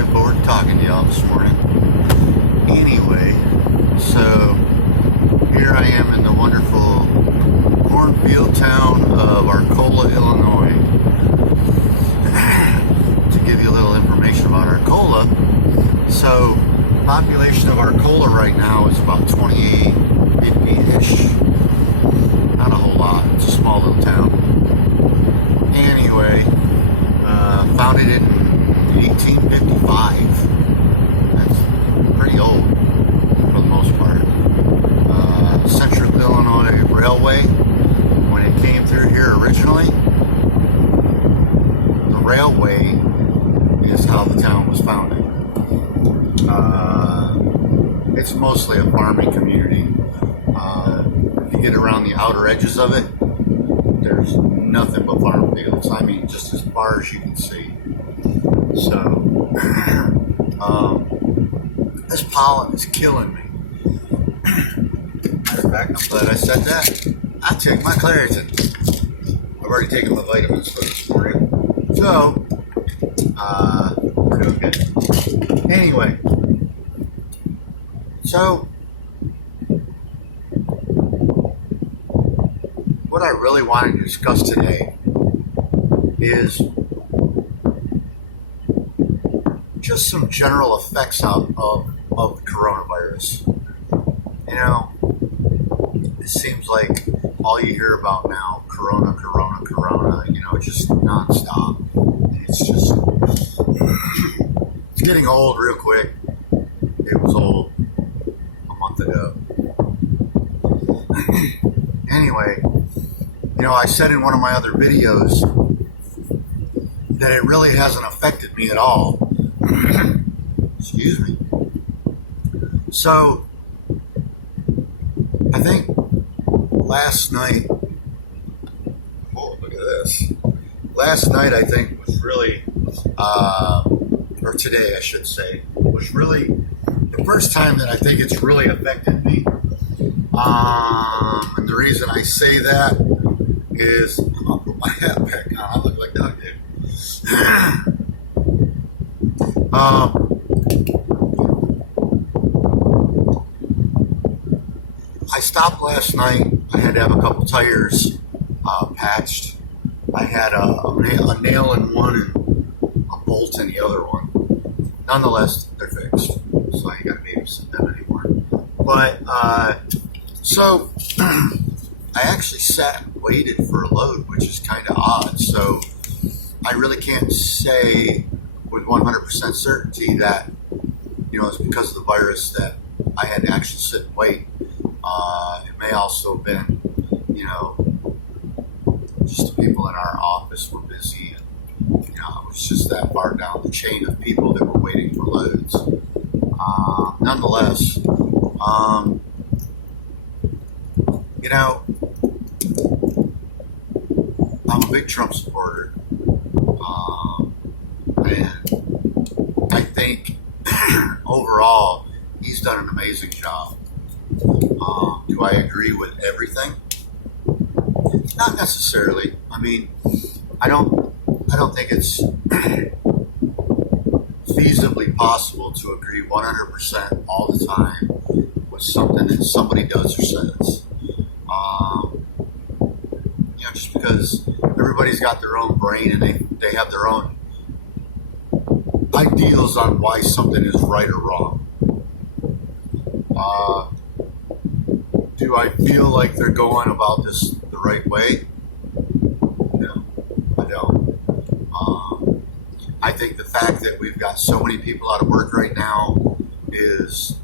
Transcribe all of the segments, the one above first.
looking forward to talking to y'all this morning. Anyway, so here I am in the wonderful cornfield town of Arcola, Illinois. To give you a little information about Arcola, so population of Arcola right now is about 2850-ish. Not a whole lot. It's a small little town. Anyway, founded in 1855. That's pretty old for the most part. Central Illinois Railway, when it came through here originally, the railway is how the town was founded. It's mostly a farming community. If you get around the outer edges of it, there's nothing but farm fields. I mean, just as far as you can see. So, this pollen is killing me. Matter of fact, I'm glad I said that. I take my Claritin. I've already taken my vitamins for this morning. So, we're doing good. Anyway, so, what I really wanted to discuss today is just some general effects of the coronavirus. You know, it seems like all you hear about now, corona, you know, just nonstop. It's just, it's getting old real quick. It was old a month ago. Anyway, you know, I said in one of my other videos that it really hasn't affected me at all. Excuse me. So, I think last night, oh, look at this. Last night, I think, was really, or today, I should say, was really the first time that I think it's really affected me. And the reason I say that is, I'll put my hat back on. I look like Doug did. I stopped last night. I had to have a couple tires patched. I had a nail in one and a bolt in the other one. Nonetheless, they're fixed, so I ain't got to babysit them anymore. But so I actually sat and waited for a load, which is kind of odd. So I really can't say with 100% certainty that, you know, it's because of the virus that I had to actually sit and wait. It may also have been, you know, just the people in our office were busy, and, you know, it was just that far down the chain of people that were waiting for loads. Nonetheless, you know, I'm a big Trump supporter, and I think overall he's done an amazing job. Do I agree with everything? Not necessarily. I mean, I don't think it's feasibly possible to agree 100% all the time with something that somebody does or says. You know, just because everybody's got their own brain and they have their own ideals on why something is right or wrong. Do I feel like they're going about this the right way? No, I don't. I think the fact that we've got so many people out of work right now is,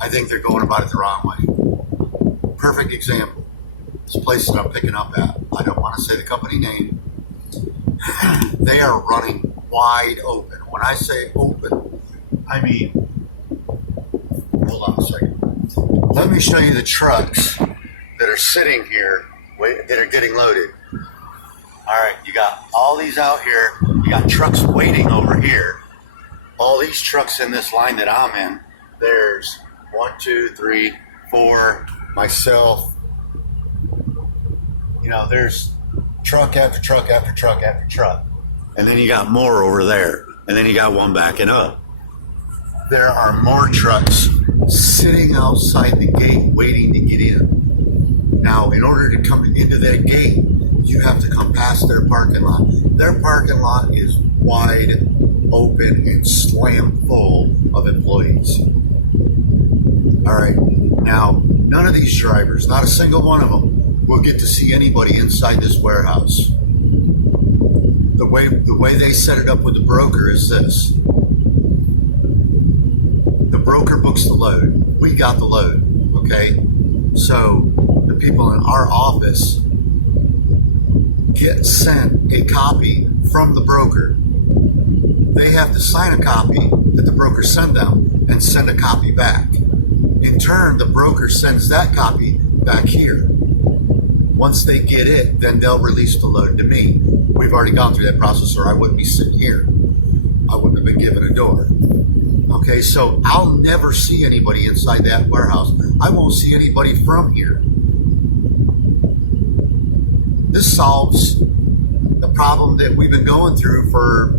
I think they're going about it the wrong way. Perfect example. This place that I'm picking up at, I don't want to say the company name. They are running wide open. When I say open, I mean, hold on a second. Let me show you the trucks that are sitting here, that are getting loaded. All right, you got all these out here. You got trucks waiting over here. All these trucks in this line that I'm in, there's 1, 2, 3, 4, myself. You know, there's truck after truck after truck after truck. And then you got more over there. and then you got one backing up. There are more trucks sitting outside the gate waiting to get in. Now, in order to come into that gate, you have to come past their parking lot. Their parking lot is wide open and slammed full of employees. All right. Now, none of these drivers, not a single one of them, will get to see anybody inside this warehouse. The way they set it up with the broker is this. The broker books the load. We got the load, okay? So the people in our office get sent a copy from the broker. They have to sign a copy that the broker sent them and send a copy back. In turn, the broker sends that copy back here. Once they get it, then they'll release the load to me. We've already gone through that process, or I wouldn't be sitting here. I wouldn't have been given a door. Okay, so I'll never see anybody inside that warehouse. I won't see anybody from here. This solves the problem that we've been going through for,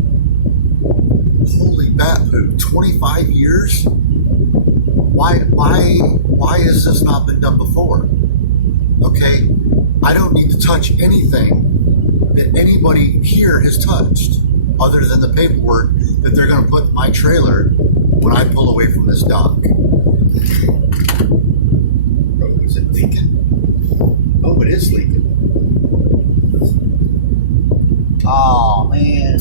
holy bat poop, 25 years? Why has this not been done before? Okay, I don't need to touch anything that anybody here has touched other than the paperwork that they're going to put in my trailer when I pull away from this dock. Oh, is it leaking? Oh, it is leaking. Oh, man.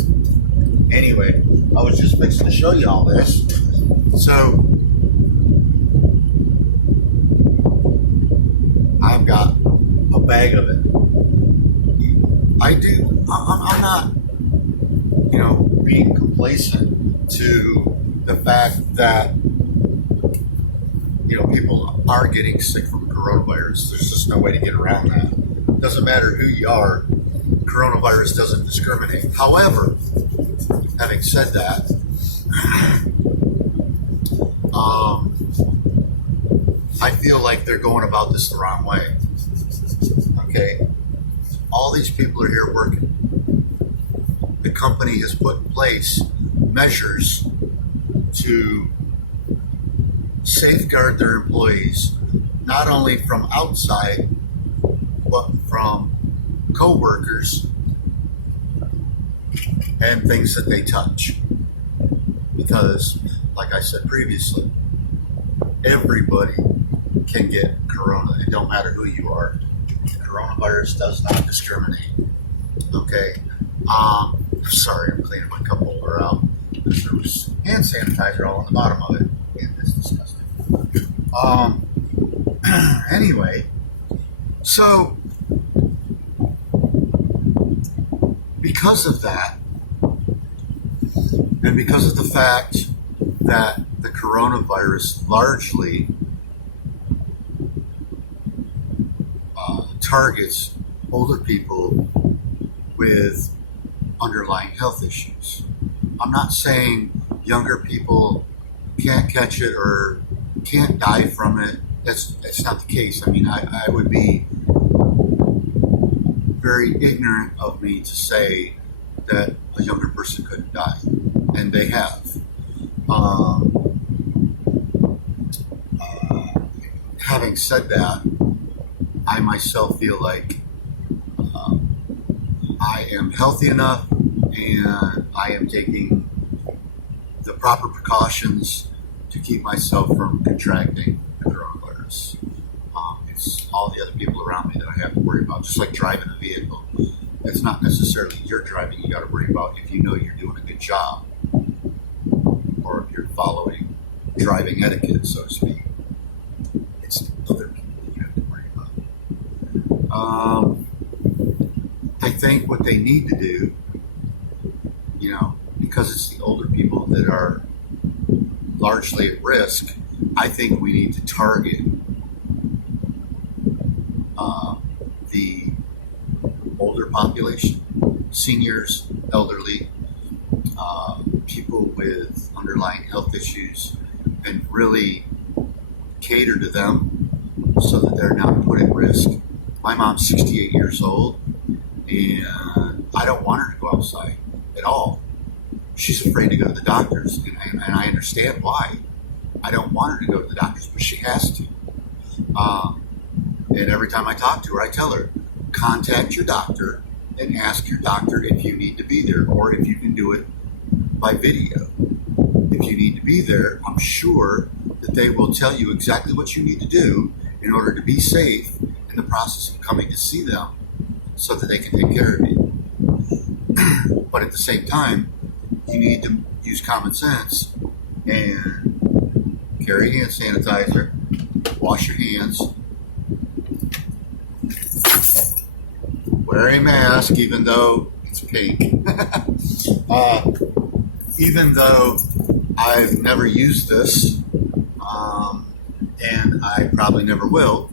Anyway, I was just fixing to show you all this. So, I've got a bag of it. I'm not, being complacent to the fact that, people are getting sick from coronavirus. There's just no way to get around that. Doesn't matter who you are, coronavirus doesn't discriminate. However, having said that, I feel like they're going about this the wrong way. Okay? All these people are here working. The company has put in place measures to safeguard their employees, not only from outside, but from co-workers and things that they touch. Because, like I said previously, everybody can get corona. It don't matter who you are. Coronavirus does not discriminate. Okay? Sorry, I'm cleaning my cup holder out. There was hand sanitizer all on the bottom of it. And it's disgusting. Anyway, so because of that, and because of the fact that the coronavirus largely targets older people with underlying health issues. I'm not saying younger people can't catch it or can't die from it. That's not the case. I mean, I would be very ignorant of me to say that a younger person couldn't die, and they have. Having said that, I myself feel like I am healthy enough and I am taking the proper precautions to keep myself from contracting the coronavirus. It's all the other people around me that I have to worry about, just like driving a vehicle. It's not necessarily you're driving you got to worry about if you know you're doing a good job or if you're following driving etiquette, so to speak. It's the other people you have to worry about. I think what they need to do, because it's the older people that are largely at risk, I think we need to target the older population, seniors, elderly, people with underlying health issues, and really cater to them so that they're not put at risk. My mom's 68 years old, and I don't want her to go outside at all. she's afraid to go to the doctors, and I understand why. I don't want her to go to the doctors, but she has to. And every time I talk to her, I tell her, contact your doctor and ask your doctor if you need to be there or if you can do it by video. If you need to be there, I'm sure that they will tell you exactly what you need to do in order to be safe in the process of coming to see them so that they can take care of you. But at the same time, you need to use common sense and carry hand sanitizer, wash your hands, wear a mask even though it's pink. Even though I've never used this, and I probably never will,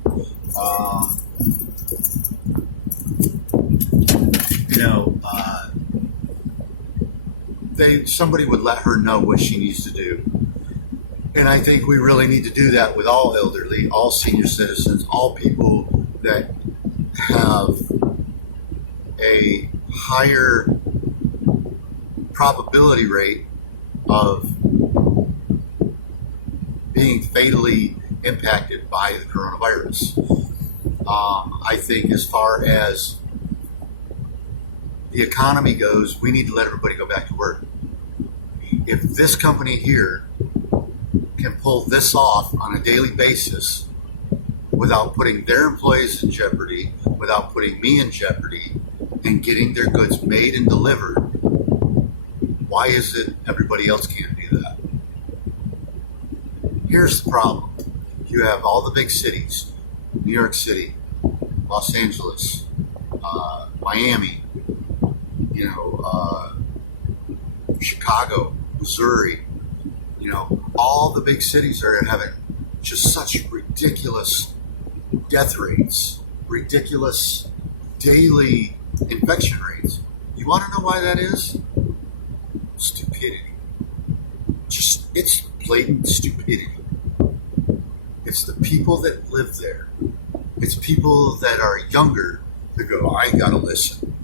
somebody would let her know what she needs to do. And I think we really need to do that with all elderly, all senior citizens, all people that have a higher probability rate of being fatally impacted by the coronavirus. I think as far as the economy goes, we need to let everybody go back to work. If this company here can pull this off on a daily basis without putting their employees in jeopardy, without putting me in jeopardy, and getting their goods made and delivered, why is it everybody else can't do that? Here's the problem. You have all the big cities, New York City, Los Angeles, Miami, Chicago, Missouri, all the big cities are having just such ridiculous death rates, ridiculous daily infection rates. You want to know why that is? Stupidity. It's blatant stupidity. It's the people that live there. It's people that are younger that go, I ain't gotta listen.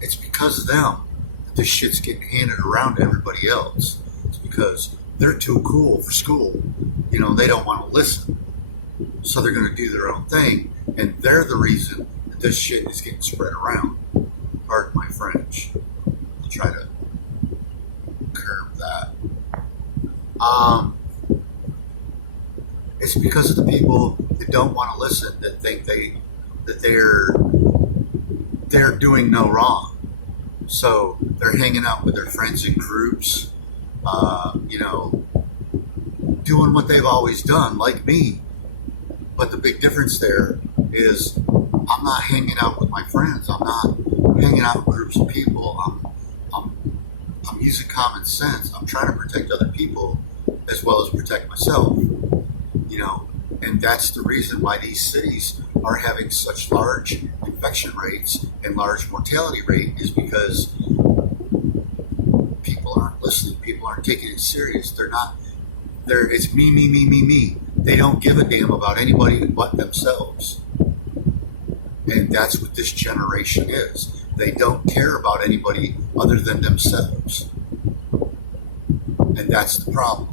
It's because of them that this shit's getting handed around to everybody else. It's because they're too cool for school. They don't want to listen. So they're going to do their own thing. And they're the reason that this shit is getting spread around. Pardon my French. I'll try to curb that. It's because of the people that don't want to listen, that think that they're doing no wrong. So they're hanging out with their friends in groups, doing what they've always done, like me. But the big difference there is I'm not hanging out with my friends. I'm not hanging out with groups of people. I'm using common sense. I'm trying to protect other people as well as protect myself. And that's the reason why these cities are having such large infection rates and large mortality rate, is because people aren't listening. People aren't taking it serious. It's me. They don't give a damn about anybody but themselves. And that's what this generation is. They don't care about anybody other than themselves. And that's the problem.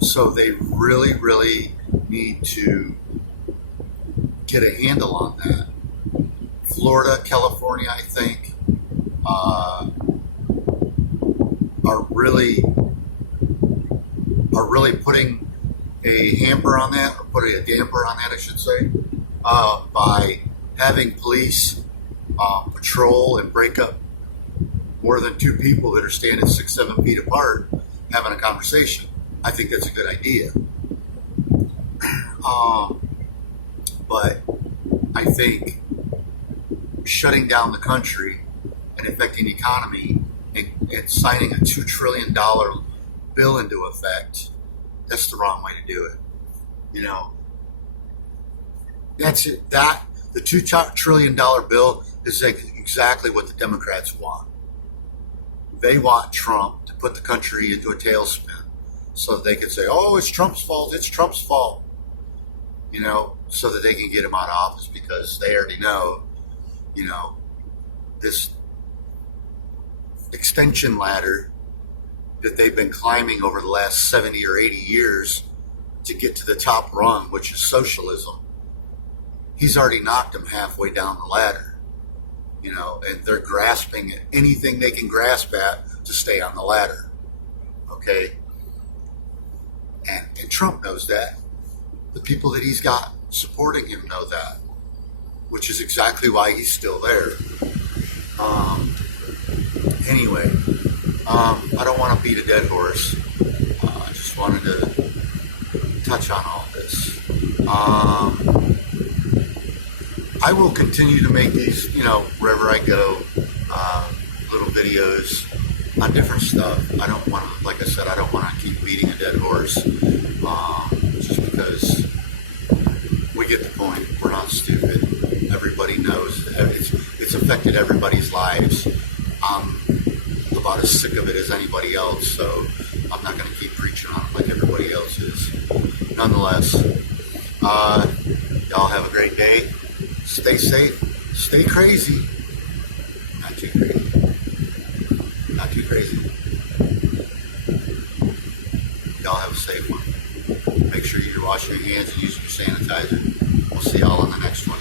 So they really, really need to get a handle on that. Florida, California, I think, are really putting a hamper on that, or putting a damper on that, I should say, by having police patrol and break up more than two people that are standing 6-7 feet apart having a conversation. I think that's a good idea. But I think shutting down the country and affecting the economy and signing a $2 trillion bill into effect, that's the wrong way to do it. That's it. The $2 trillion bill is exactly what the Democrats want. They want Trump to put the country into a tailspin so that they can say, oh, it's Trump's fault, so that they can get him out of office, because they already know, this extension ladder that they've been climbing over the last 70 or 80 years to get to the top rung, which is socialism. He's already knocked them halfway down the ladder, you know, and they're grasping at anything they can grasp at to stay on the ladder. Okay? And Trump knows that. The people that he's got supporting him know that, which is exactly why he's still there. Anyway, I don't want to beat a dead horse. I just wanted to touch on all this. I will continue to make these, you know, wherever I go, little videos on different stuff. I don't want to, like I said, I don't want to keep beating a dead horse, just because we get the point. We're not stupid. Everybody knows it's affected everybody's lives. I'm about as sick of it as anybody else, so I'm not going to keep preaching on it like everybody else is. Nonetheless, y'all have a great day. Stay safe. Stay crazy. Not too crazy. Not too crazy. Y'all have a safe one. Make sure you're washing your hands and using your sanitizer. We'll see y'all on the next one.